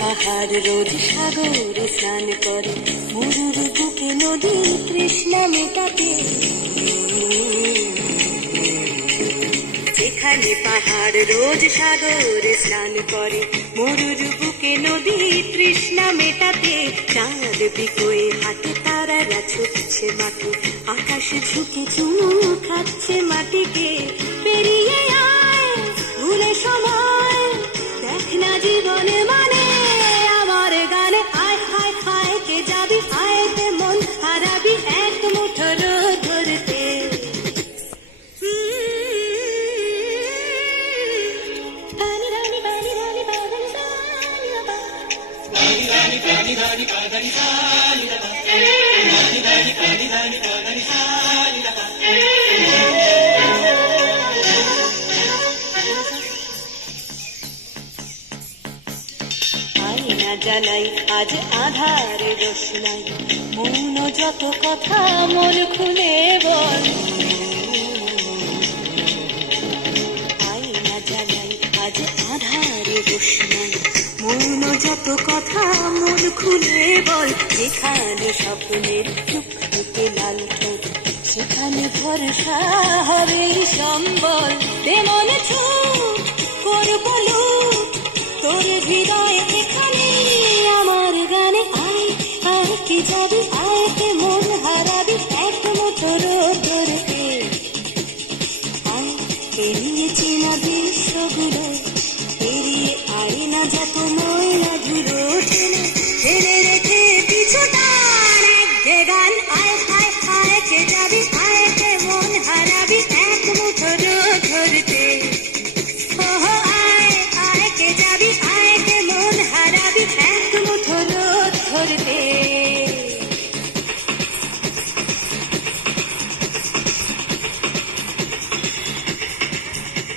পাহাড় রোজ সাগরে স্নান করে, মরুর বুকে নদী তৃষ্ণা মেটাতে। যেখানে পাহাড় রোজ সাগরে স্নান করে, মরুর বুকে নদী তৃষ্ণা মেটাতে। চাঁদ বিকোয়ে হাতে তারারা ছুটছে মাঠে, আকাশ ঝুঁকে চুমু খাচ্ছে মাটিকে। পেরিয়ে আয় ভুলে সময়, দেখ না জীবনে মানে আমার গানে। আয় হায় হায় কে যাবি, আয়তে মন হারাবি এক মুঠো রোদ ধরতে। আয়না জ্বালাই আজ আধারে রোশনাই, মৌন যত কথা মন খুলে বল। আয়না জ্বালাই আজ আধারে রোশনাই, মৌন যত কথা মন খুলে বল। যেখানে স্বপ্নের টুকটুকে লাল ঠোঁট, সেখানে ভরসা হবে সম্বল। তেমন ছুট করব লুট তোর হৃদয় এখানে আমার গানে। আয় আয় কে যাবি, আয় কে মন হারাবি এক মুঠো রোদ ধরতে। আয় পেরিয়ে চেনা দৃশ্যগুলো, পেরিয়ে আয় না যত ময়লা ধুলো ঠেলে ঠেলে রেখে পিছু টান এক গান। আয় হায় হায় কে যাবি, আয়